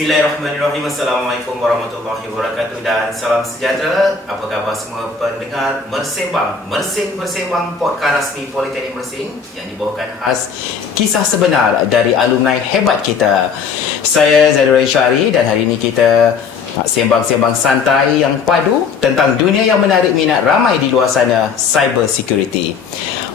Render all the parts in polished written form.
Bismillahirrahmanirrahim. Assalamualaikum warahmatullahi wabarakatuh dan salam sejahtera. Apa khabar semua pendengar Mersing Bersembang podcast rasmi Politeknik Mersing yang dibawakan khas kisah sebenar dari alumni hebat kita. Saya Zainuddin Syari dan hari ini kita nak sembang-sembang santai yang padu tentang dunia yang menarik minat ramai di luar sana, cyber security.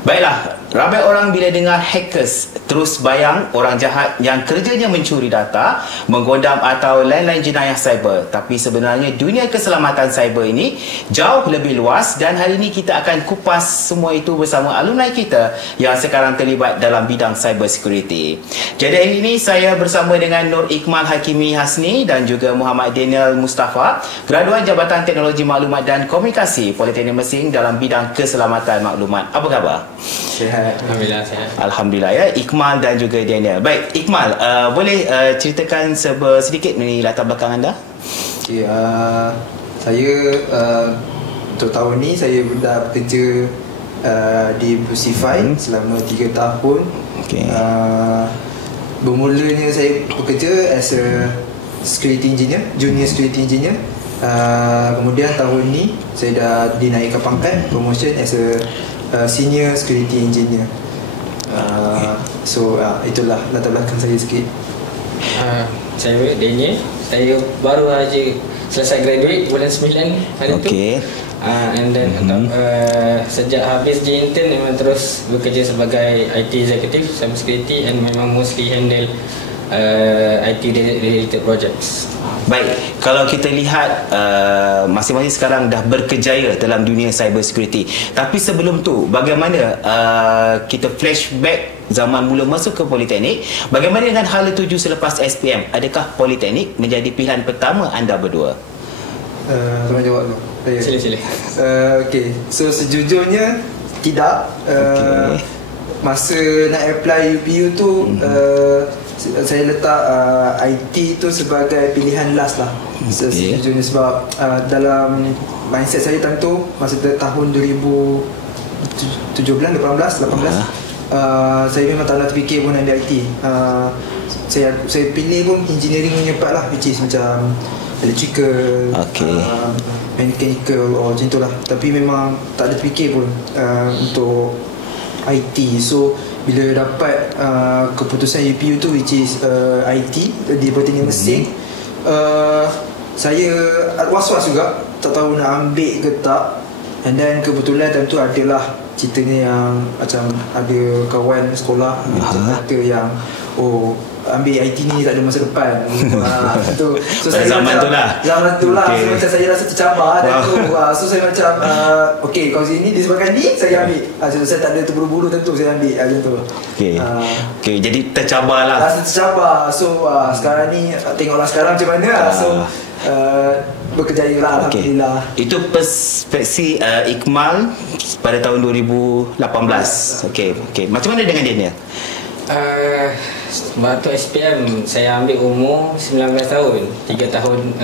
Baiklah, ramai orang bila dengar hackers terus bayang orang jahat yang kerjanya mencuri data, menggondam atau lain-lain jenayah cyber. Tapi sebenarnya dunia keselamatan cyber ini jauh lebih luas dan hari ini kita akan kupas semua itu bersama alumni kita yang sekarang terlibat dalam bidang cyber security. Jadi hari ini saya bersama dengan Nur Ikmal Hakimi Hasni dan juga Muhammad Daniel Mustafa, graduan Jabatan Teknologi Maklumat dan Komunikasi Politeknik Mersing dalam bidang keselamatan maklumat. Apa khabar? Sihat. Alhamdulillah sihat. Alhamdulillah ya, Ikmal dan juga Daniel. Baik, Ikmal, boleh ceritakan sedikit mengenai latar belakang anda? Okay, saya untuk tahun ni saya dah bekerja di Busify selama 3 tahun. Okay. Bermulanya saya bekerja as a security engineer, junior security engineer. Kemudian tahun ni saya dah dinaikkan pangkat, promotion as a senior security engineer. So itulah latar belakang saya sikit. Saya Daniel. Saya baru aja selesai graduate bulan 9 hari tu. And then sejak habis di intern memang terus bekerja sebagai IT executive cyber security and memang mostly handle IT related projects. Baik, kalau kita lihat masing-masing sekarang dah berkejaya dalam dunia cyber security. Tapi sebelum tu, bagaimana kita flashback zaman mula masuk ke Politeknik, bagaimana dengan hala tuju selepas SPM? Adakah Politeknik menjadi pilihan pertama anda berdua? Tuan jawab dulu. Sila. Okay, so sejujurnya tidak. Masa nak apply UPU tu, saya letak IT tu sebagai pilihan last lah. Sejujurnya sebab dalam mindset saya tentu masa tahun 2017, 18 saya memang tak nak terfikir pun ambil IT. Saya pilih pun engineering punya part lah, which is macam electrical, mechanical macam tu lah. Tapi memang tak ada terfikir pun untuk IT. So bila dapat keputusan UPU tu which is IT di Politeknik Mersing, saya was-was juga, tak tahu nak ambil ke tak. And then kebetulan tentu adalah ceritanya yang macam ada kawan sekolah kata yang ambil IT ni tak ada masa depan. So pada zaman tu lah. So macam saya rasa tercabar dan tu. So saya macam kalau sini disebabkan ni saya ambil. Saya tak ada terburu-buru, tentu saya ambil macam tu. Jadi tercabar lah. Rasa tercabar. So sekarang ni tengoklah sekarang macam mana. So berkejaya lah, alhamdulillah. Itu perspektif Ikmal pada tahun 2018. Macam mana dengan Daniel? Waktu SPM saya ambil umur 19 tahun, 2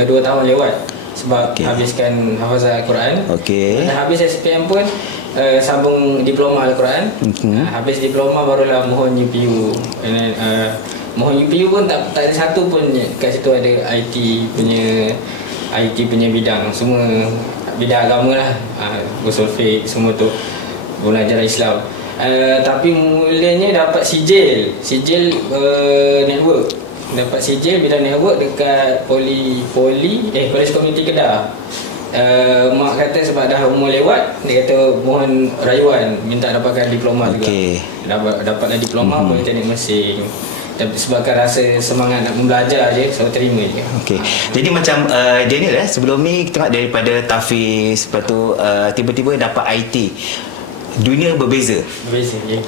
tahun lewat sebab habiskan hafazan Al-Quran. Habis SPM pun sambung diploma Al-Quran. Habis diploma barulah mohon UPU. Mohon UPU pun tak ada satu pun kat situ ada IT punya bidang. Semua bidang agama lah, usul fiqh semua tu, belajar Islam. Tapi mulanya dapat sijil network. Dapat sijil bidang network dekat Polis Komuniti Kedah. Mak kata sebab dah umur lewat, dia kata mohon rayuan minta dapatkan diploma juga. Dapatlah diploma Politeknik Mersing. Tapi sebabkan rasa semangat nak belajar je, saya terima je. Jadi macam Daniel sebelum ni kita tengok daripada Tafiz, lepas tu tiba-tiba dapat IT. Dunia berbeza.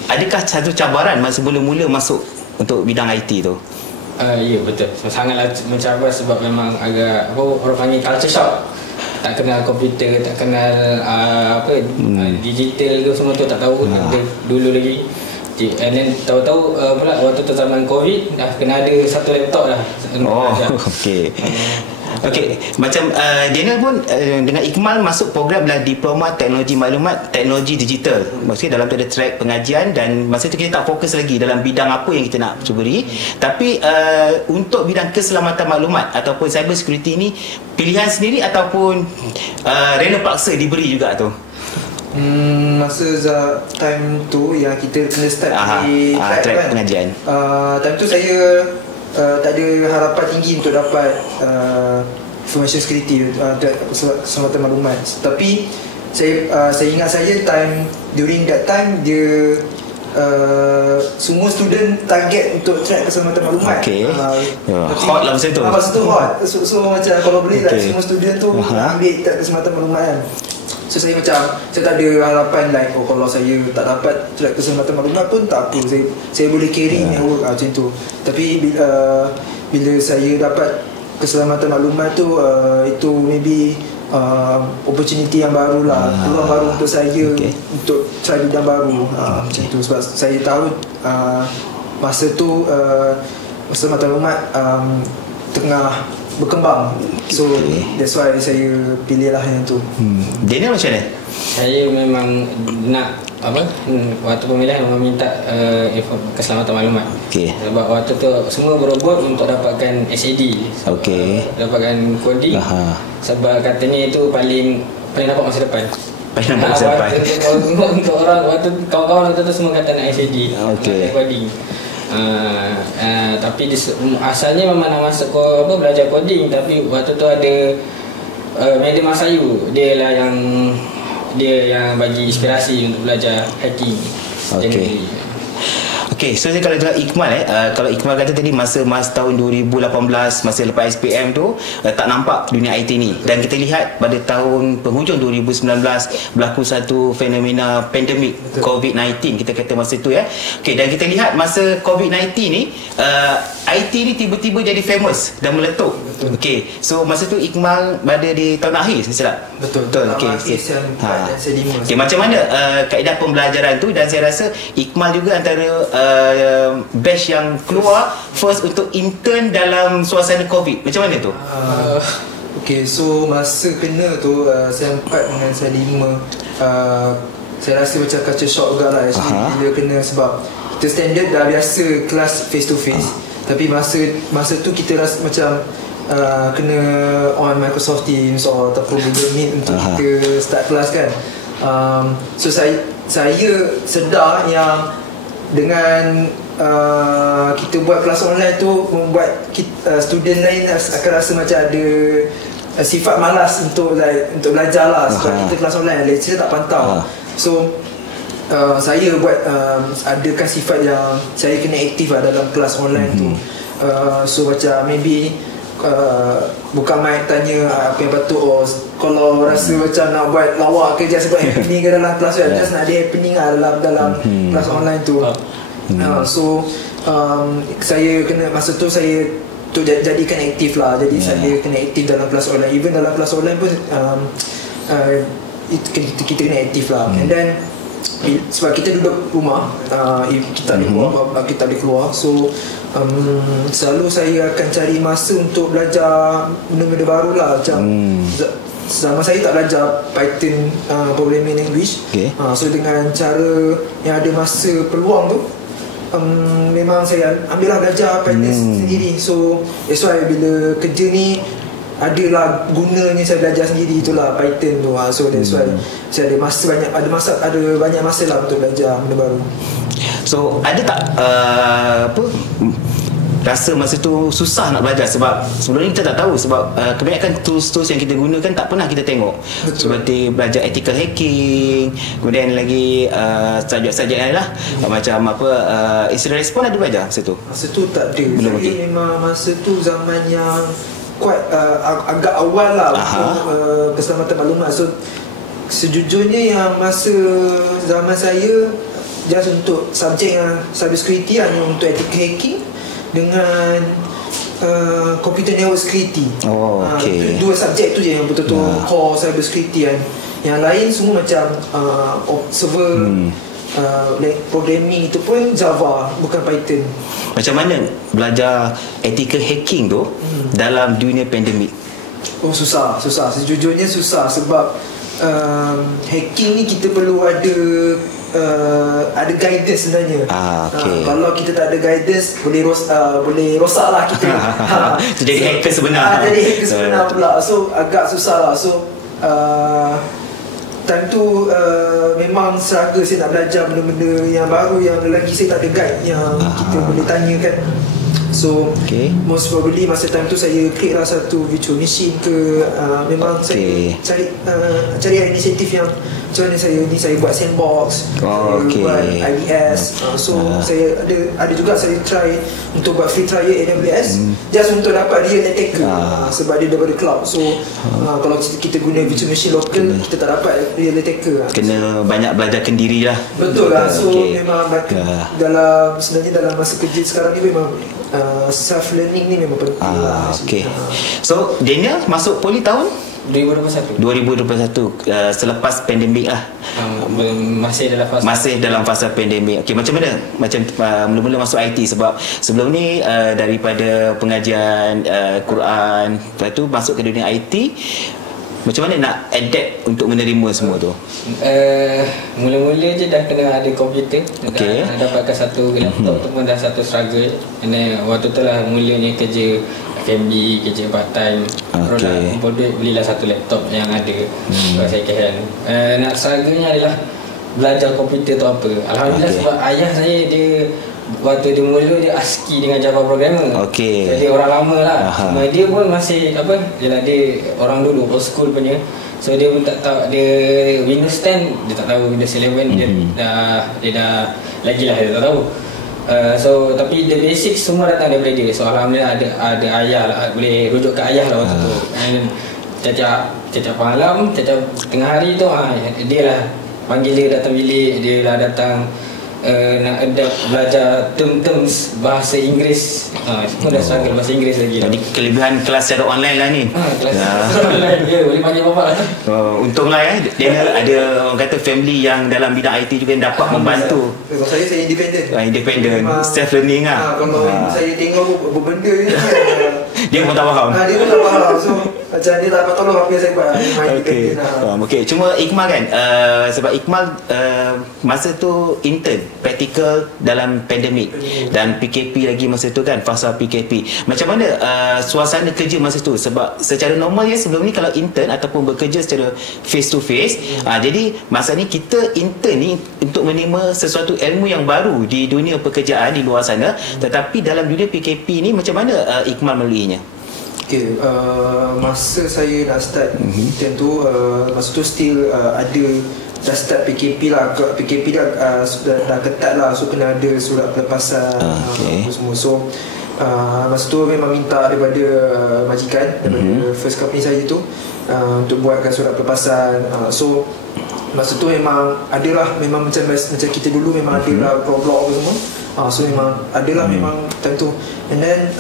Adakah satu cabaran masa mula-mula masuk untuk bidang IT tu? Ya, betul. Sangatlah mencabar sebab memang agak orang panggil culture shock. Tak kenal komputer, tak kenal digital ke semua tu, tak tahu dulu lagi. And then tahu-tahu pula waktu tu zaman COVID dah kena ada satu laptop dah. Okey, macam Daniel pun dengan Ikmal masuk program adalah Diploma Teknologi Maklumat, Teknologi Digital. Maksudnya dalam tu ada track pengajian dan masa tu kita tak fokus lagi dalam bidang apa yang kita nak cuburi. Tapi untuk bidang keselamatan maklumat ataupun cyber security ni pilihan sendiri ataupun rela paksa diberi juga tu? Masa time tu yang kita kena start di track kan, pengajian. Time tu saya tak ada harapan tinggi untuk dapat information security, keselamatan maklumat. Tapi saya ingat saya during that time dia semua student target untuk track keselamatan maklumat. Hot lah masa tu. Masa tu hot. So macam kalau boleh semua student tu ambil track keselamatan maklumat kan. So saya tak ada harapan kalau saya tak dapat track keselamatan maklumat pun tak apa, saya boleh carry network macam tu. Tapi bila saya dapat keselamatan maklumat tu, itu maybe opportunity yang baru lah, peluang baru untuk saya untuk try bidang baru, macam tu. Sebab saya tahu masa tu keselamatan maklumat tengah berkembang. So that's why saya pilih lah yang tu. Daniel macam mana? Saya memang nak waktu pemilihan memang minta keselamatan maklumat. Sebab waktu tu semua berebut untuk dapatkan SAD, dapatkan coding. Sebab katanya itu paling dapat masa depan. Untuk orang waktu kawan-kawan waktu tu semua kata nak SAD, coding. Tapi asalnya memang nak masuk belajar coding, tapi waktu tu ada Madam Masayu, dia yang bagi inspirasi untuk belajar hacking. Okey, so kalau Ikmal kalau Ikmal kata tadi masa tahun 2018 masa lepas SPM tu tak nampak dunia IT ni, dan kita lihat pada tahun penghujung 2019 berlaku satu fenomena pandemik COVID-19, kita kata masa tu Okey, dan kita lihat masa COVID-19 ni IT ni tiba-tiba jadi famous dan meletup. Okey, so masa tu Ikmal berada di tahun akhir, saya silap. Betul. Okey. Okey, macam mana kaedah pembelajaran tu, dan saya rasa Ikmal juga antara batch yang keluar first untuk intern dalam suasana COVID. Macam mana tu? Okay, so masa kena tu saya 4 dengan saya 5, saya rasa macam culture shock juga lah bila kena, sebab kita standard dah biasa kelas face to face, tapi masa tu kita rasa macam kena on Microsoft Teams ataupun Google Meet untuk kita start kelas kan. So saya sedar yang dengan kita buat kelas online tu membuat student lain akan rasa macam ada sifat malas untuk belajar lah, sebab kita kelas online, lecturer tak pantau. So saya buat adakan sifat yang saya kena aktif lah dalam kelas online tu. So macam maybe buka mic tanya apa yang patut, kalau rasa macam nak buat lawak ke, just buat happening ke dalam kelas kan, just nak ada happening lah dalam kelas online tu. So saya kena, masa tu saya jadikan aktif lah, jadi saya kena aktif dalam kelas online. Even dalam kelas online pun kita kena aktif lah. And then sebab kita duduk rumah, kita boleh keluar, so selalu saya akan cari masa untuk belajar benda-benda baru lah. Macam selama saya tak belajar Python programming language, so dengan cara yang ada masa peluang tu, memang saya ambillah belajar Python sendiri. So that's why bila kerja ni adalah gunanya saya belajar sendiri, itulah Python tu. So that's why saya ada banyak masa lah untuk belajar benda baru. So ada tak rasa masa tu susah nak belajar, sebab sebelum ni kita tak tahu, sebab kebanyakan tools yang kita gunakan tak pernah kita tengok. Seperti belajar ethical hacking, kemudian lagi subjek-subjek lain lah, macam incident response. Ada belajar masa tu? Masa tu tak ada. Saya memang masa tu zaman yang agak awal lah untuk keselamatan maklumat. So sejujurnya yang masa zaman saya just untuk subjek yang cyber security, hanya untuk ethical hacking dengan computer network security. Dua subjek tu je yang betul-betul core cyber security kan. Yang lain semua macam server, programming itu pun Java, bukan Python. Macam mana belajar ethical hacking tu dalam dunia pandemik? Oh susah. Sejujurnya susah sebab hacking ni kita perlu ada guidance sebenarnya. Kalau kita tak ada guidance boleh rosak lah kita. Jadi hacker sebenar. Jadi hacker sebenar pula. So agak susah lah. So time tu memang struggle saya nak belajar benda-benda yang baru yang lagi saya tak ada guide yang kita boleh tanya kan. So most probably masa time tu saya create lah satu virtual machine ke memang saya cari inisiatif yang macam mana saya buat sandbox, saya buat IDS. Saya ada juga saya try untuk buat free trial AWS just untuk dapat real attacker sebab dia daripada cloud. So kalau kita guna virtual machine local kita tak dapat real attacker. Kena banyak belajarkan diri lah. Betul lah. So memang sebenarnya dalam masa kerja sekarang ni memang self learning ni memang penting lah. So Daniel masuk poli tahun 2021 selepas pandemik lah. Masih dalam fasa pandemik. Macam mana mula-mula masuk IT? Sebab sebelum ni daripada pengajian Quran, lepas tu masuk ke dunia IT. Macam mana nak adapt untuk menerima semua tu? Mula-mula je dah kena ada komputer. Dah dapatkan satu laptop tu pun dah satu struggle. Waktu tu lah mulanya kerja F&B, kerja part time. Baru nak kumpul duit, belilah satu laptop yang ada kat second hand. Nak struggle-nya adalah belajar komputer tu apa. Alhamdulillah sebab ayah saya dia waktu dia mula dia ASCII dengan Java programmer. Jadi orang lama lah. Cuma dia pun masih dia orang dulu old school punya. So dia pun tak tahu, dia Windows 10 dia tak tahu, Windows 11 dia dah lagi lah dia tak tahu. Tapi the basic semua datang daripada dia. So alhamdulillah ada ayah lah, boleh rujuk ke ayah lah waktu tu. Cacap malam, cacap tengah hari tu dia lah panggil dia datang bilik, dia lah datang nak adapt belajar terms bahasa Inggeris. Semua dah struggle bahasa Inggeris lagi. Jadi kelebihan kelas secara online lah ni. Kelas online dia boleh panggil bapak lah. Untunglah dia ada orang kata family yang dalam bidang IT juga yang dapat membantu. Kalau saya independent. Self learning lah. Kalau saya tengok benda ni dia pun tak faham. Dia pun tak faham. So macam dia tak dapat tolong apa yang saya buat. Cuma Ikmal kan sebab Ikmal masa tu intern practical dalam pandemik dan PKP lagi masa tu kan, fasa PKP. Macam mana suasana kerja masa tu? Sebab secara normalnya sebelum ni kalau intern ataupun bekerja secara face to face, jadi masa ni kita intern ni untuk menerima sesuatu ilmu yang baru di dunia pekerjaan di luar sana, tetapi dalam dunia PKP ni macam mana Ikmal melaluinya? Masa saya dah start intern tu, masa tu still dah start PKP lah. PKP dah ketat lah. So kena ada surat pelepasan semua. So masa tu memang minta daripada majikan, daripada first company saya tu untuk buatkan surat pelepasan. So masa tu memang adalah memang macam kita dulu memang adalah blog apa semua. So memang adalah memang time tu. And then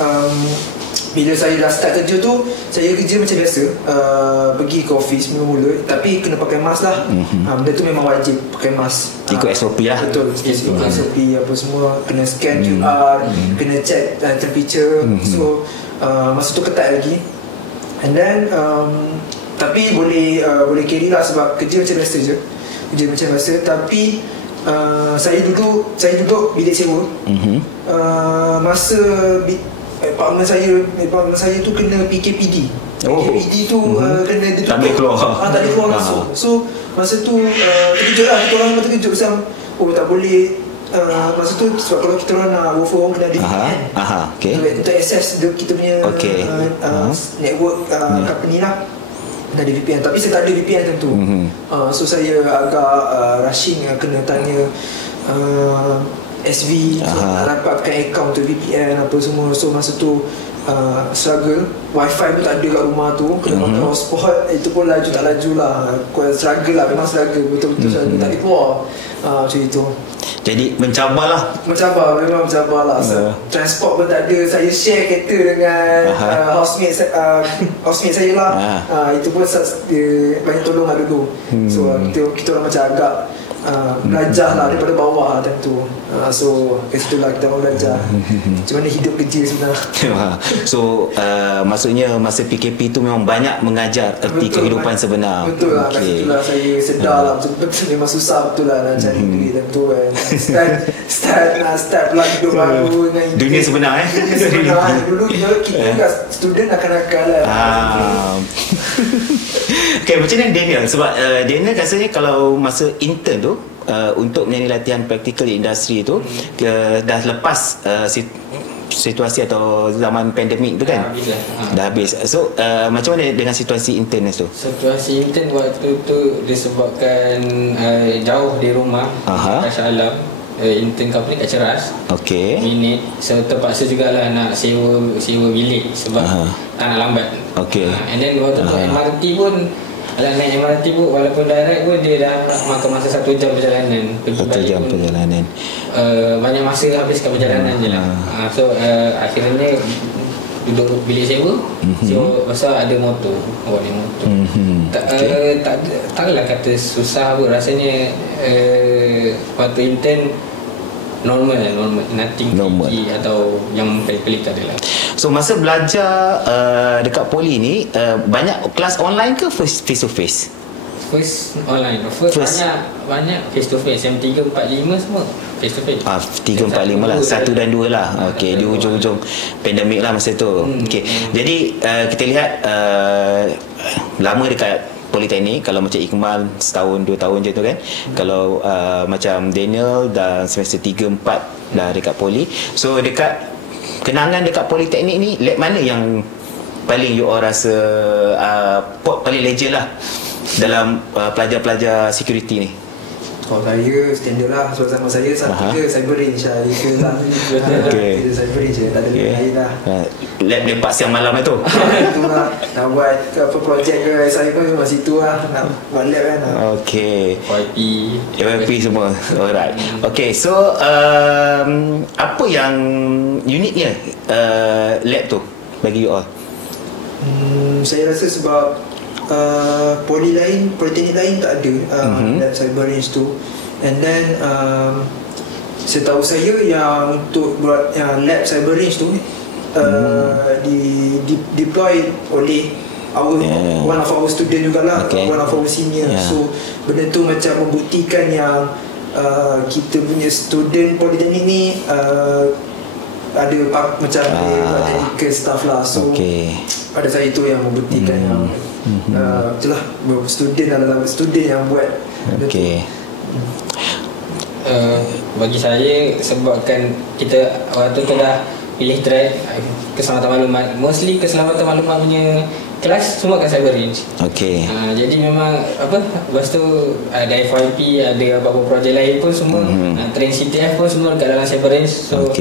bila saya dah start kerja tu, saya kerja macam biasa, pergi ke office mula-mula, tapi kena pakai mask lah. Benda tu memang wajib pakai mask. Ikut SOP lah. Betul, ikut SOP apa semua, kena scan QR, kena check temperature. So masa tu ketat lagi. And then tapi boleh carry lah sebab kerja macam biasa je. Kerja macam biasa, tapi saya duduk bilik sewa. Masa partner saya tu kena PKPD. PKPD tu kena ditutup. Tak boleh keluar. Tak boleh keluar langsung. So masa tu terkejut lah. Kita orang terkejut macam tak boleh. Masa tu sebab kalau kita orang nak work from home kena ada VPN. Untuk access kita punya network company lah, kena ada VPN. Tapi saya tak ada VPN tentu. So saya agak rushing kena tanya SV, dapatkan account untuk VPN apa semua. So masa tu struggle. Wifi pun tak ada kat rumah tu, kena pakai hotspot. Itu pun laju tak laju lah. Struggle lah, memang struggle. Betul-betul struggle, tak boleh keluar. Macam itu. Jadi mencabar lah. Memang mencabar lah. Transport pun tak ada. Saya share kereta dengan housemate saya lah. Itu pun dia banyak tolong lah dulu. So kita orang macam agak belajar lah daripada bawah lah tentu. So kat situ lah kita orang belajar macam mana hidup kerja sebenarnya. So masa maksudnya masa PKP tu memang banyak mengajar erti kehidupan sebenar. Betul lah. Kat situ lah saya sedar lah. Betul memang susah betul lah nak cari duit dan tu kan. Start pula hidup baru dengan dunia sebenar Dunia sebenar. Dulu kita kat student akal-akal lah. Okay, macam ni Daniel? Sebab Daniel rasanya kalau masa intern tu untuk menjadi latihan praktikal di industri tu dah lepas situasi atau zaman pandemik tu kan? Dah habis. So macam mana dengan situasi intern tu? Situasi intern waktu tu disebabkan jauh di rumah, Masya Allah. Intern company kat Ceras. Okay. Minit. So terpaksa jugalah nak sewa bilik sebab tak nak lambat. Okay. And then waktu tu MRT pun, naik MRT pun walaupun direct pun dia dah makan masa 1 jam perjalanan. 1 jam perjalanan. Banyak masa habiskan perjalanan je lah. So akhirnya duduk bilik sewa. So pasal ada motor, awak naik motor. Taklah kata susah pun rasanya. Waktu intern normal, nothing tricky atau yang pelik-pelik tak adalah. So masa belajar dekat poli ni banyak kelas online ke face to face? First online. First banyak face to face. Yang 3, 4, 5 semua face to face. 3, 4, 5 lah. 1 dan 2 lah. Okey, di hujung-hujung pandemik lah masa tu. Okey. Jadi kita lihat lama dekat Politeknik. Kalau macam Iqmal setahun 2 tahun je tu kan. Kalau macam Daniel dah semester 3, 4 dah dekat poli. So dekat kenangan dekat Politeknik ni, lab mana yang paling you all rasa paling legend lah dalam pelajar-pelajar security ni? Kalau saya standard lah. Sebab sama saya satu je cyber range lah. Itu cyber range je. Tak ada lain lah. Lab lepak siang malam tu. Itu lah. Nak buat apa projek ke saya pun memang situ lah. Nak buat lab kan. Okay. YP semua. Alright. Okay, so apa yang uniknya lab tu bagi you all? Saya rasa sebab politeknik lain tak ada lab cyber range tu. And then setahu saya yang untuk buat lab cyber range tu deploy oleh one of our student jugalah, one of our senior. So benda tu macam membuktikan yang kita punya student politeknik ni ada macam technical staff lah. So pada saya itu yang membuktikan yang itulah student adalah student yang buat. Bagi saya sebabkan kita waktu tu dah pilih track keselamatan maklumat, mostly keselamatan maklumat punya kelas semua kat cyber range. Jadi memang lepas tu ada FYP, ada apa-apa projek lain pun semua train CTF pun semua dekat dalam cyber range. So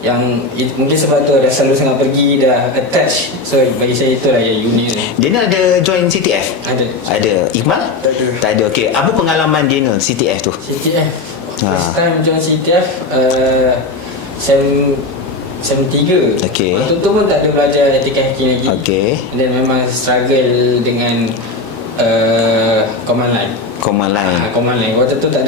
yang mungkin sebab tu dah selalu sangat pergi, dah attach. So bagi saya itulah yang unik ni. Daniel ada join CTF? Ada. Iqmal? Tak ada. Okay, apa pengalaman Daniel CTF tu? CTF first time join CTF Sem 3. Waktu tu pun tak ada belajar etika hacking lagi. Dan memang struggle dengan command line. Command line. Waktu tu tak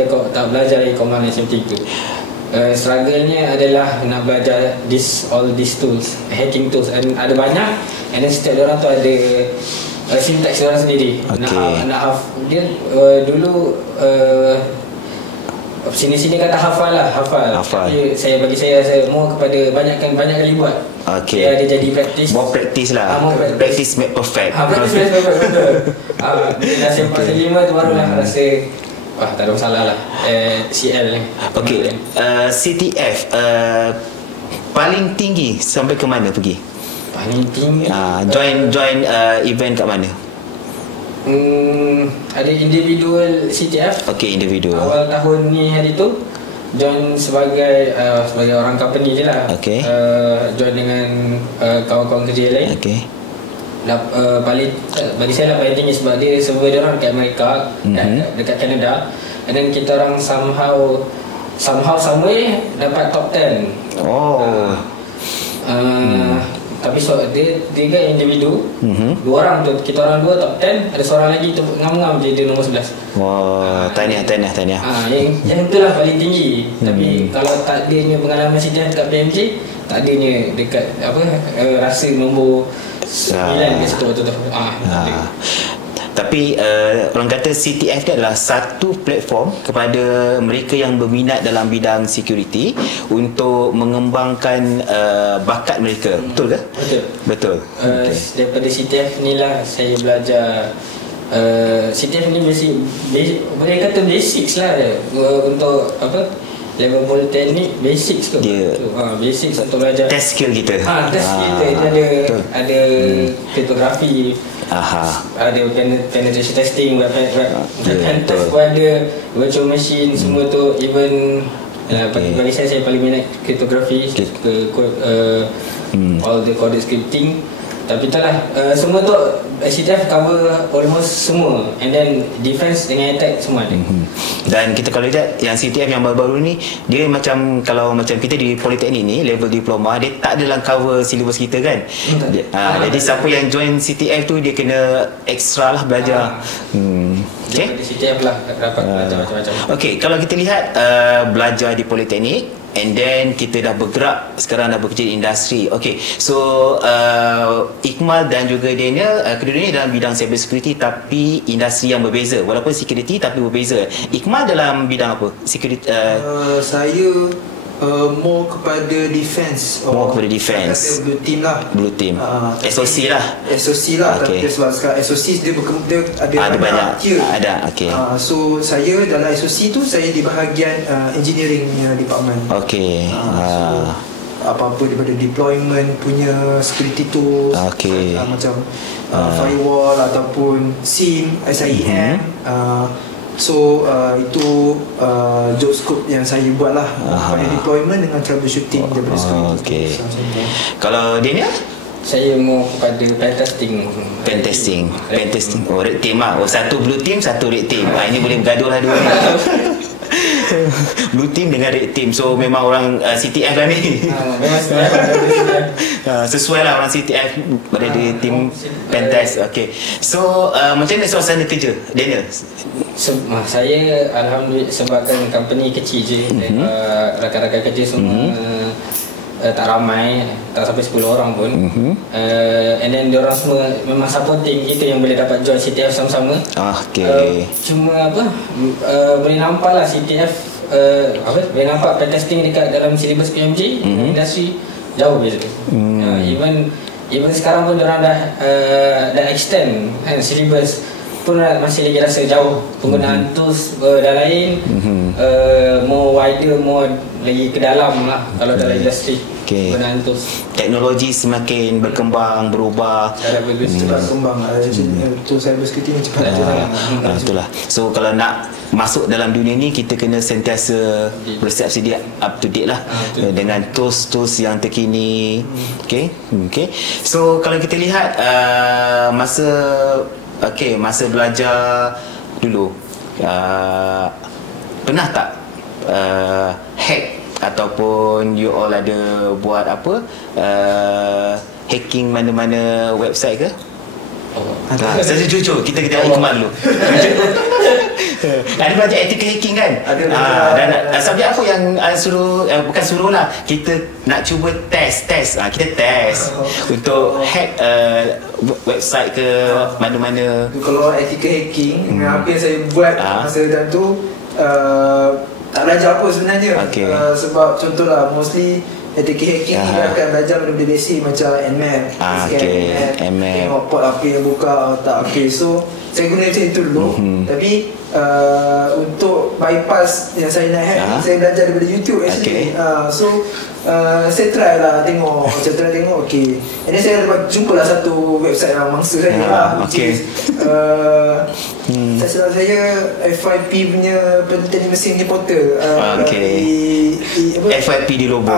belajar lagi command line Sem 3. Struggle-nya adalah nak belajar all these tools, hacking tools, and ada banyak. And then setiap orang tu ada syntax orang sendiri. Nak dia dulu sini-sini kata hafal. Tapi bagi saya rasa more kepada banyak kali buat. Dia ada jadi praktis. More practice lah. Practice make perfect. Practice make perfect, betul. Dah sampai 5 tu barulah rasa tak ada masalah lah. CL ni. CTF paling tinggi sampai ke mana pergi? Paling tinggi join event kat mana? Ada individual CTF. Individual. Awal tahun ni hari tu join sebagai orang company je lah. Join dengan kawan-kawan kerja lain. Paling bagi saya lah paling tinggi sebab dia server dia orang dekat Amerika, dekat Canada. And then kita orang somehow somewhere dapat top 10. Tapi dia 3 individu, 2 orang tu, kita orang 2 top 10, ada seorang lagi tu ngam-ngam je dia nombor 11. Tahniah. Yang itulah paling tinggi. Tapi kalau takdirnya pengalaman CTF dekat PMJ, takdirnya dekat rasa nombor 9 ke 1 tu. Tapi orang kata CTF ni adalah satu platform kepada mereka yang berminat dalam bidang security untuk mengembangkan bakat mereka. Betul ke? Betul. Daripada CTF ni lah saya belajar. CTF ni basic, boleh kata basics lah untuk apa, level politeknik basics ke? Basics untuk belajar test skill kita. Test skill kita ada kriptografi, ada penetration testing, web test pun ada, virtual machine, semua tu. Even bagi saya paling minat kriptografi, all the coded scripting. Tapi itulah, semua tu CTF cover almost semua. And then defense dengan attack semua ada. Dan kita kalau lihat yang CTF yang baru-baru ni, dia macam, kalau macam kita di politeknik ni level diploma, dia tak ada dalam cover silibus kita kan. Jadi siapa yang join CTF tu dia kena extra lah belajar. Okay. CTF lah dapat belajar macam-macam. Okay, kalau kita lihat belajar di politeknik, and then kita dah bergerak, sekarang dah bekerja di industri. Okay, so Iqmal dan juga Daniel, kedua-duanya dalam bidang cyber security tapi industri yang berbeza. Walaupun security tapi berbeza. Iqmal dalam bidang apa? Security. Saya more kepada defense. More kepada defense. Blue team lah. Blue team. SOC lah. SOC lah. Okay. Tapi sebab sekarang SOC dia ada banyak tier. Ada. Okay. So saya dalam SOC tu saya di bahagian engineering department. Okay. So apa-apa daripada deployment punya security tools, macam firewall ataupun SIEM, SIEM. So itu job scope yang saya buat lah, pada deployment dengan troubleshooting daripada security. Kalau Daniel? Saya mau kepada pen testing. Oh, red team lah. Satu blue team, satu red team. Ini boleh bergaduh lah dua ni. Blue team dengan red team. So memang orang CTF lah ni. Memang sesuai lah orang CTF berada di tim pentest. Okay. So macam mana suasana kerja Daniel? Saya alhamdulillah sebabkan company kecil je, rakan-rakan kerja semua tak ramai, tak sampai 10 orang pun. And then diorang semua memang supporting kita yang boleh dapat join CTF sama-sama. Cuma apa, boleh nampak lah CTF boleh nampak pen testing dekat dalam silibus PMJ, industri jauh beza tu. Even sekarang pun diorang dah extend kan silibus, pun masih lagi rasa jauh. Penggunaan tools dah lain, more wider, more lagi ke dalam lah kalau dalam industri. Penggunaan tools, teknologi semakin berkembang, berubah, cepat berkembang. Tools cyber security ni cepat sangat. Itulah. So kalau nak masuk dalam dunia ni, kita kena sentiasa bersiap sedia, up to date lah dengan tools yang terkini. Okay. So kalau kita lihat masa belajar dulu, pernah tak hack ataupun you all ada buat apa, hacking mana-mana website ke? Saya jujur, kita tengok Iqmal dulu. Ada belajar ethical hacking kan? Dan subjek apa yang suruh, bukan suruh lah, kita nak cuba test. Kita test untuk hack website ke mana-mana. Kalau ethical hacking, apa yang saya buat masa dalam tu, tak belajar apa sebenarnya. Sebab contohlah, mostly ethical hacking ni dia akan belajar benda-benda basic macam Nmap, tengok port apa yang buka tak. So saya guna macam itu dulu. Tapi untuk bypass yang saya nak hack ni, saya belajar daripada YouTube actually. So saya try lah tengok, and then saya dapat jumpalah satu website yang mangsa saya which is saya FYP punya penelitian mesin ni portal. FYP di Lobo.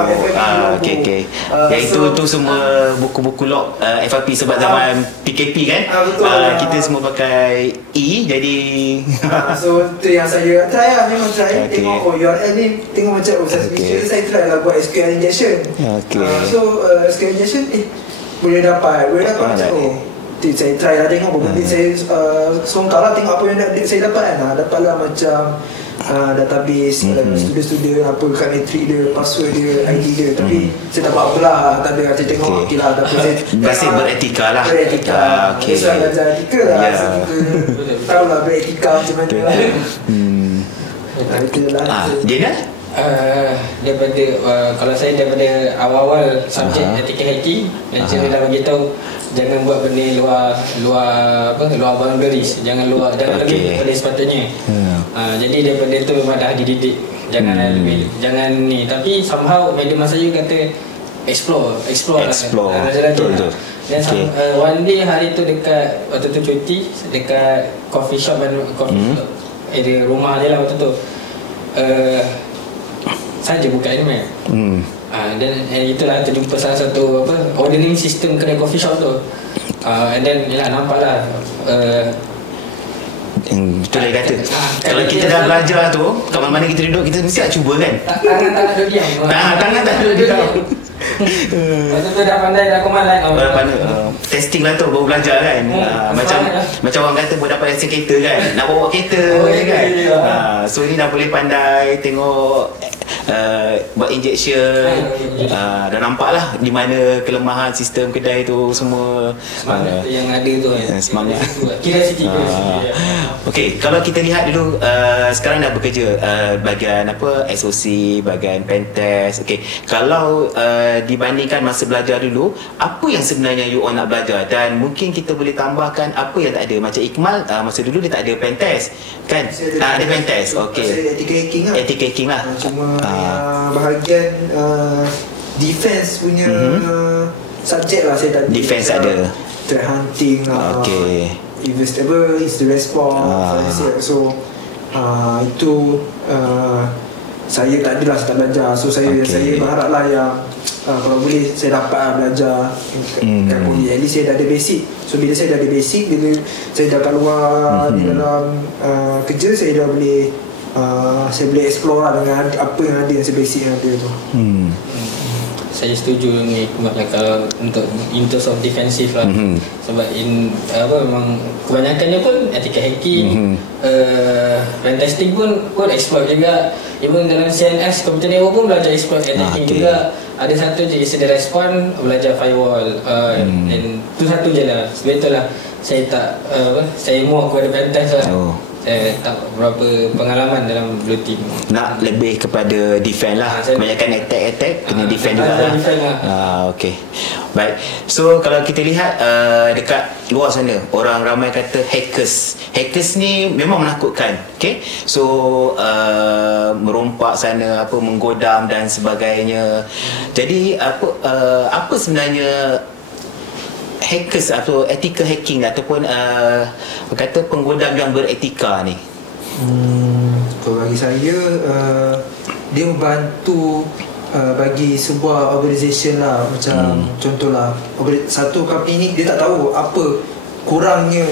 Iaitu tu semua buku-buku log FYP sebab zaman PKP kan. Kita semua pakai jadi so tu yang saya try lah, memang try. Tengok URL ni, tengok macam saya try lah buat SQL injection. So SQL injection boleh dapat macam saya try lah, tengok berapa saya songkar lah, tengok apa yang saya dapat kan. Dapatlah macam database, student apa kat metrik dia, password dia, ID dia. Tapi saya tak buat apa lah, tak ada. Saya tengok okey lah, tapi saya masih beretika lah. Okay. Saya belajar etika lah. Tahu lah beretika macam mana lah. Itulah. Dia kan? Daripada kalau saya daripada awal-awal subjek etika hacking, saya dah bagi tahu jangan buat benda luar boundaries, jangan lebih daripada sepatutnya. Jadi daripada tu memang dah dididik jangan lebih, jangan ni. Tapi somehow media masa you kata explore betul. Dan one day hari tu dekat waktu tu cuti dekat coffee shop area rumah je lah waktu tu, saja buka email. Dan itulah terjumpa salah satu ordering system kedai coffee shop tu. And then nampak lah betul dia kata kalau kita dah belajar tu kat mana-mana kita duduk, kita mesti nak cuba kan. Tangan tak ada diam. Tangan tak ada diam. Lepas tu dah pandai dah komalan. Testing lah tu baru belajar kan. Macam orang kata buat dapat lesen kereta kan, nak bawa kereta kan. So ni dah boleh pandai tengok buat injection. Dah nampak lah di mana kelemahan sistem kedai tu semua. Semangat yang ada tu kan. Semangat. Kira sikit. Okey, kalau kita lihat dulu sekarang dah bekerja bahagian SOC, bahagian pentest. Okey, kalau dibandingkan masa belajar dulu, apa yang sebenarnya you all nak belajar, dan mungkin kita boleh tambahkan apa yang tak ada. Macam Ikmal masa dulu dia tak ada pentest kan? Ada pentest. Okey. Saya etika hacking lah. Cuma bahagian defense punya subjek lah saya tak ada. Defense ada. Threat hunting lah. Okey. Investable is the response. So itu saya tak adalah, saya tak belajar. So saya berharap lah yang kalau boleh saya dapat belajar kat Poli. At least saya dah ada basic. So bila saya dah ada basic, bila saya dah kat luar di dalam kerja, saya dah boleh saya boleh explore lah dengan apa yang ada, yang basic yang ada tu. Saya setuju ni kalau untuk in terms of defensive lah. Sebab memang kebanyakannya pun etika hacking, pen testing pun exploit juga. Even dalam CNS computer network pun belajar exploit hacking juga. Ada satu je incident respond, belajar firewall. Dan tu satu je lah. Sebab itulah saya tak saya mau aku ada pen test lah. Saya tak berapa pengalaman dalam blue team. Nak lebih kepada defend lah. Kebanyakan attack kena defend juga lah. Okay. Baik. So kalau kita lihat dekat luar sana, orang ramai kata hackers ni memang menakutkan. Okay. So merompak sana, menggodam dan sebagainya. Jadi apa sebenarnya hackers atau etika hacking ataupun kata penggodam yang beretika ni? Kalau bagi saya dia membantu bagi sebuah organisation lah. Macam contohlah satu company ni dia tak tahu apa kurangnya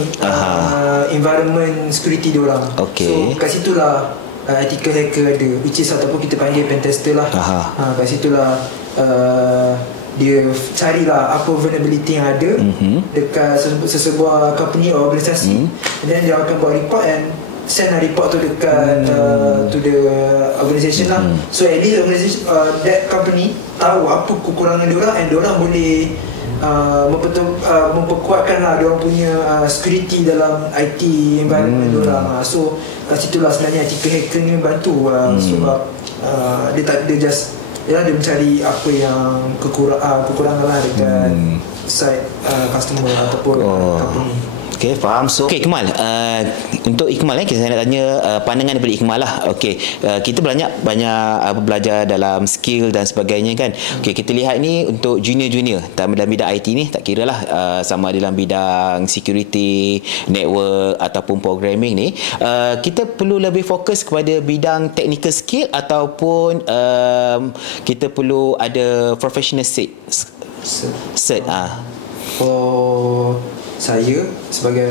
environment security dia orang. So kat situlah etika hacker ada, which is ataupun kita panggil pen tester lah. Kat situlah dia carilah apa vulnerability yang ada dekat sesebuah company atau organisasi, dan dia akan buat report and send report tu dekat to the organisation lah. So at least organisation that company tahu apa kekurangan dia orang, and dia orang boleh memperkuatkan lah dia orang punya security dalam IT environment dia orang. So kat situlah sebenarnya etika hacker ni membantu sebab dia just dia mencari apa yang kekurangan lah dekat side customer ataupun company. Okay, faham. So, okay, Ikmal, untuk Ikmal saya nak tanya pandangan daripada Ikmal lah. Okay, kita banyak belajar dalam skill dan sebagainya kan. Okay, kita lihat ni untuk junior dalam bidang IT ni, tak kira lah sama dalam bidang security, network ataupun programming ni, kita perlu lebih fokus kepada bidang technical skill ataupun kita perlu ada professional cert. Saya sebagai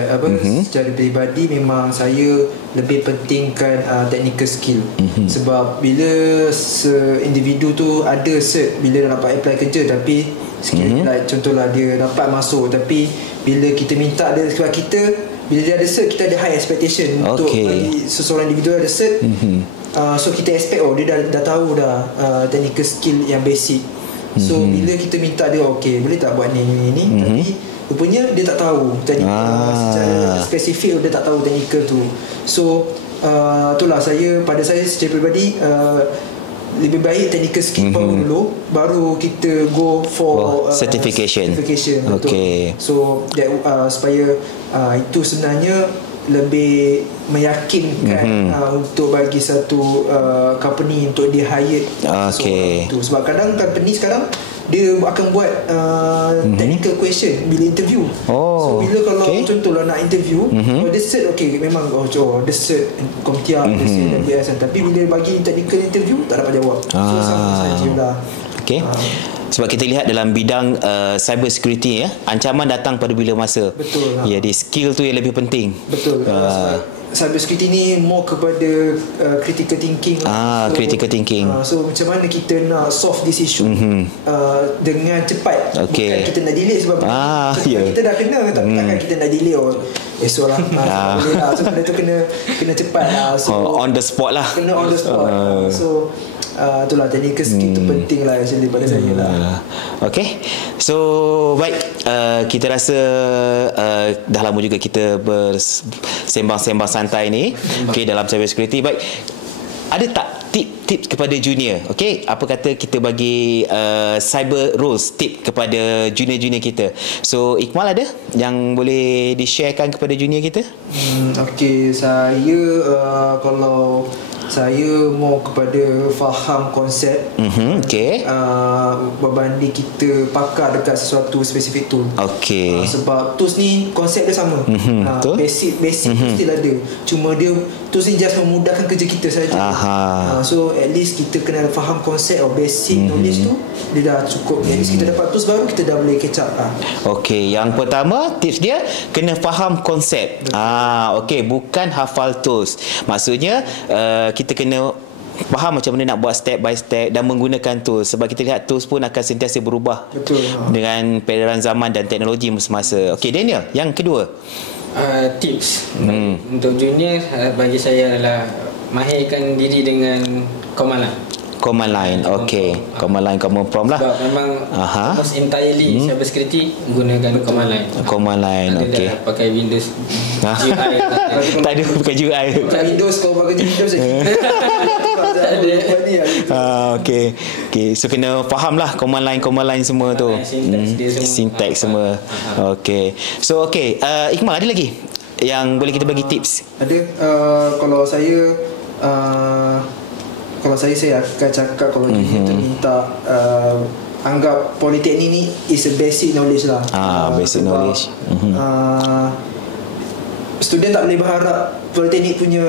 secara peribadi memang saya lebih pentingkan technical skill. Sebab bila individu tu ada cert, bila dia dapat apply kerja, tapi contohlah dia dapat masuk, tapi bila kita minta dia, sebab kita bila dia ada cert, kita ada high expectation untuk bagi seseorang individu ada cert. So kita expect dia dah tahu dah technical skill yang basic. So bila kita minta dia boleh tak buat ni tapi rupanya dia tak tahu technical secara spesifik, dia tak tahu technical tu. So itulah pada saya secara peribadi lebih baik technical skill dulu, baru kita go for certification. Betul. So that supaya itu sebenarnya lebih meyakinkan untuk bagi satu company untuk dia hire tu. Sebab kadang company sekarang dia akan buat technical question bila interview. So bila kalau contohlah nak interview, dia cert memang dia cert Comtia, dia cert MBS, tapi bila bagi technical interview tak dapat jawab. So sama sajalah. Sebab kita lihat dalam bidang cyber security ancaman datang pada bila masa. Betul. Jadi skill tu yang lebih penting. Betul. Cyber security ni more kepada critical thinking. Critical thinking. So macam mana kita nak solve this issue dengan cepat. Bukan kita nak delay sebab kita dah kena, tapi takkan kita nak delay esok lah. Boleh lah. So benda tu kena cepat lah. So on the spot lah. Kena on the spot. So itulah technical skill tu penting lah actually pada saya lah. So baik, kita rasa dah lama juga kita bersembang-sembang santai ni dalam cyber security. Baik, ada tak tip kepada junior? Apa kata kita bagi cyber rules tip kepada junior-junior kita? So Iqmal ada yang boleh di-sharekan kepada junior kita? Saya kalau saya mau kepada faham konsep berbanding kita pakar dekat sesuatu spesifik tool. Sebab tools ni konsep dia sama. Basic still ada, cuma dia tools ni just memudahkan kerja kita saja. So at least kita kena faham konsep basic knowledge tu, dia dah cukup. At least kita dapat tools baru, kita dah boleh catch up. Yang pertama tips dia kena faham konsep. Bukan hafal tools. Maksudnya kita kena faham macam mana nak buat step by step dan menggunakan tools, sebab kita lihat tools pun akan sentiasa berubah dengan peredaran zaman dan teknologi semasa. Daniel, yang kedua tips untuk junior bagi saya adalah mahirkan diri dengan command line. Command line, command prompt lah. Sebab memang almost entirely cyber security gunakan command line. Ada pakai Windows UI. Tak ada pakai UI. Windows kau pakai Windows saja. So kena faham lah command line semua tu, syntax semua. So Iqmal, ada lagi yang boleh kita bagi tips? Ada. Kalau saya akan cakap, kalau kita minta anggap politeknik ni is a basic knowledge lah. Basic knowledge. Student tak boleh berharap politeknik punya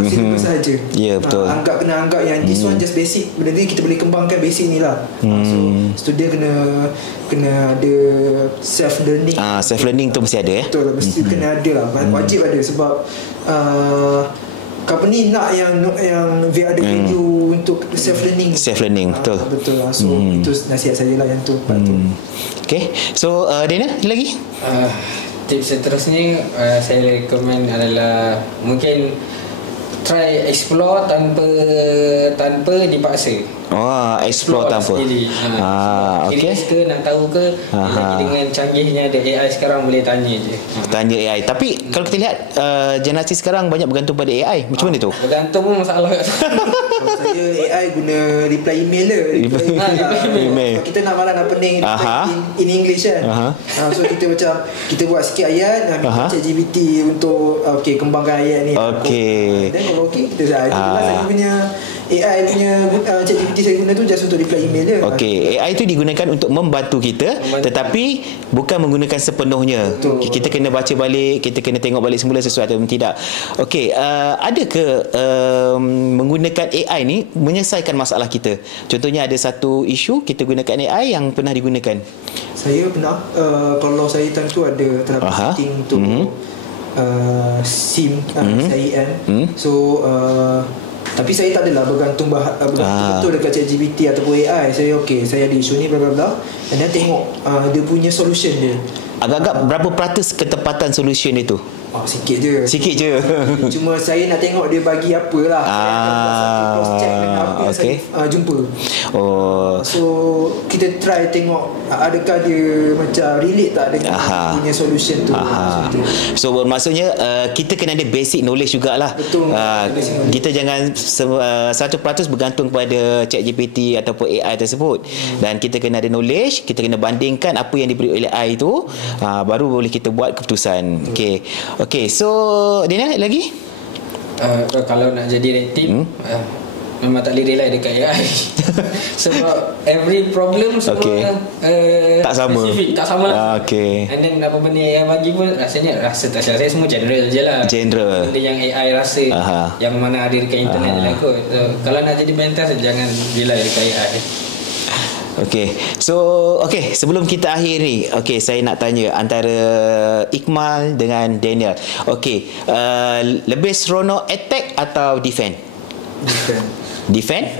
syllabus sahaja. Betul. Kena anggap yang this one just basic. Benda ni kita boleh kembangkan basic ni lah. So student kena ada self learning. Self learning tu mesti ada. Betul, mesti kena ada lah. Wajib ada, sebab company nak yang dia ada value untuk self learning. Betul. So itu nasihat saya lah yang tu. So Dana, lagi tips seterusnya saya recommend adalah mungkin try explore tanpa dipaksa. Explore tanpa. Kita nak tahu ke, lagi dengan canggihnya ada AI sekarang, boleh tanya je. Tanya AI. Tapi kalau kita lihat generasi sekarang banyak bergantung pada AI. Macam mana tu? Bergantung pun masalah kat Kalau saya AI guna reply email je. Email. Kita nak malah nak pening in English kan. So kita macam kita buat sikit ayat, minta ChatGPT untuk kembangkan ayat ni. Dan kalau kita saya punya AI punya ChatGPT saya guna tu just untuk reply email je. AI tu digunakan untuk membantu kita, tetapi bukan menggunakan sepenuhnya. Kita kena baca balik, kita kena tengok balik semula sesuai atau tidak. Ada ke menggunakan AI ni menyelesaikan masalah kita? Contohnya ada satu isu kita gunakan AI yang pernah digunakan. Saya pernah kalau saya time tu ada troubleshooting untuk SIM SIM. So tapi saya tak adalah bergantung betul dekat ChatGPT ataupun AI. Saya ada isu ni bla bla bla, dan dia tengok dia punya solution dia. Agak-agak berapa peratus ketepatan solution itu? Sikit je. Sikit je. Cuma saya nak tengok dia bagi apa lah. Saya akan buat satu cross check dengan apa yang okay. saya jumpa. So kita try tengok adakah dia macam relate tak dengan punya solution tu. So bermaksudnya kita kena ada basic knowledge jugalah. Betul. Kita jangan 100% bergantung kepada ChatGPT ataupun AI tersebut. Dan kita kena ada knowledge, kita kena bandingkan apa yang diberi oleh AI tu, baru boleh kita buat keputusan. Okay, so Dina lagi? Kalau nak jadi red team, memang tak boleh rely dekat AI. Sebab every problem semua tak sama. Spesifik, tak sama lah. And then apa benda yang bagi pun rasanya tak salah saya semua general je lah. General. Benda yang AI rasa yang mana ada dekat internet je lah kot. So, kalau nak jadi pentas jangan rely dekat AI. Sebelum kita akhiri, saya nak tanya antara Ikmal dengan Daniel. Lebih seronok attack atau defend? Defend?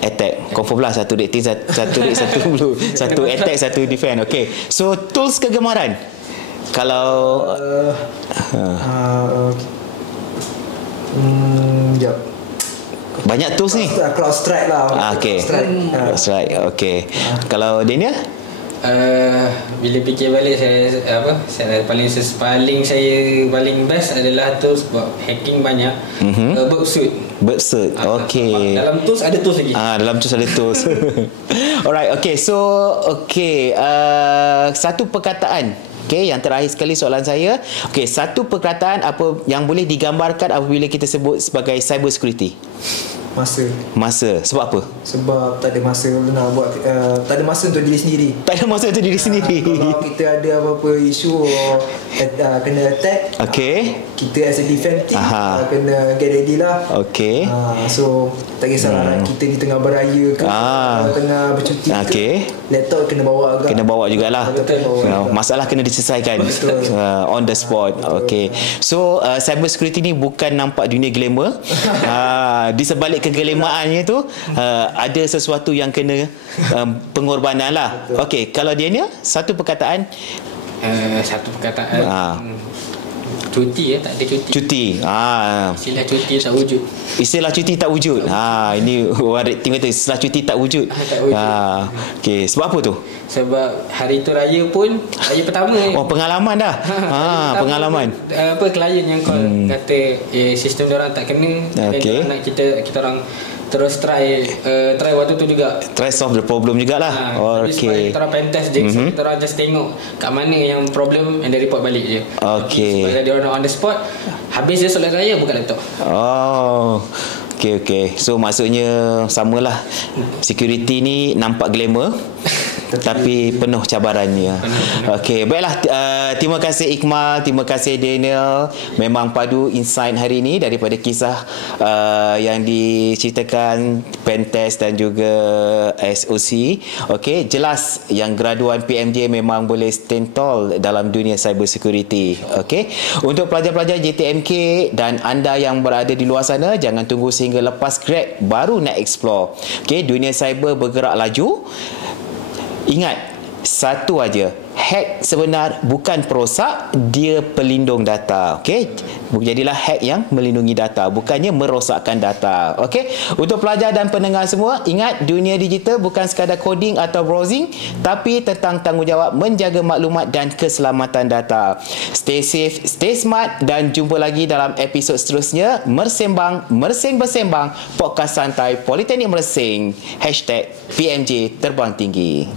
Attack. Confirm lah, satu rating, satu blue, satu attack, satu defend. So tools kegemaran. Kalau banyak tools ni. CrowdStrike lah. CrowdStrike. Kalau Daniel? Bila fikir balik saya paling best adalah tools buat hacking banyak. Burpsuit. Dalam tools ada tools lagi. Dalam tools ada tools. Alright, satu perkataan yang terakhir sekali soalan saya. Satu perkataan apa yang boleh digambarkan apabila kita sebut sebagai cyber security? Masa. Sebab apa? Sebab tak ada masa nak buat tak ada masa untuk diri sendiri. Tak ada masa untuk diri sendiri. Kalau kita ada apa-apa isu kena attack, kita as a defense team kena get ready lah. So tak kisahlah kita di tengah beraya ke tengah bercuti ke, laptop kena bawa agak. Kena bawa jugalah. Masalah kena diselesaikan on the spot. So cyber security ni bukan nampak dunia glamour. Di sebalik kegelimaannya tu ada sesuatu yang kena pengorbanan lah. Kalau dia ni satu perkataan. Cuti tak ada cuti. Istilah cuti tak wujud. Istilah cuti tak wujud. Ini orang red team kata istilah cuti tak wujud. Sebab apa tu? Sebab hari tu raya pun raya pertama. Pengalaman dah. Pengalaman. Klien yang call kata sistem diorang tak kena. Nak kita orang terus try waktu tu juga. Try solve the problem jugalah. Supaya kita orang pentas je. So kita orang just tengok kat mana yang problem and then report balik je. Supaya dia orang on the spot. Habis je solat raya buka laptop. So maksudnya samalah. Security ni nampak glamour tapi penuh cabarannya. Baiklah, terima kasih Ikmal, terima kasih Daniel. Memang padu insight hari ini daripada kisah yang diceritakan Pentest dan juga SOC. Jelas yang graduan PMJ memang boleh stand tall dalam dunia cyber security. Untuk pelajar-pelajar JTMK dan anda yang berada di luar sana, jangan tunggu sehingga lepas grad baru nak explore. Dunia cyber bergerak laju. Ingat, satu aja, hack sebenar bukan perosak, dia pelindung data. Jadilah hack yang melindungi data, bukannya merosakkan data. Untuk pelajar dan pendengar semua, ingat dunia digital bukan sekadar coding atau browsing, tapi tentang tanggungjawab menjaga maklumat dan keselamatan data. Stay safe, stay smart dan jumpa lagi dalam episod seterusnya. Mersing Bersembang, podcast santai Politeknik Mersing. #PMJ Terbang Tinggi.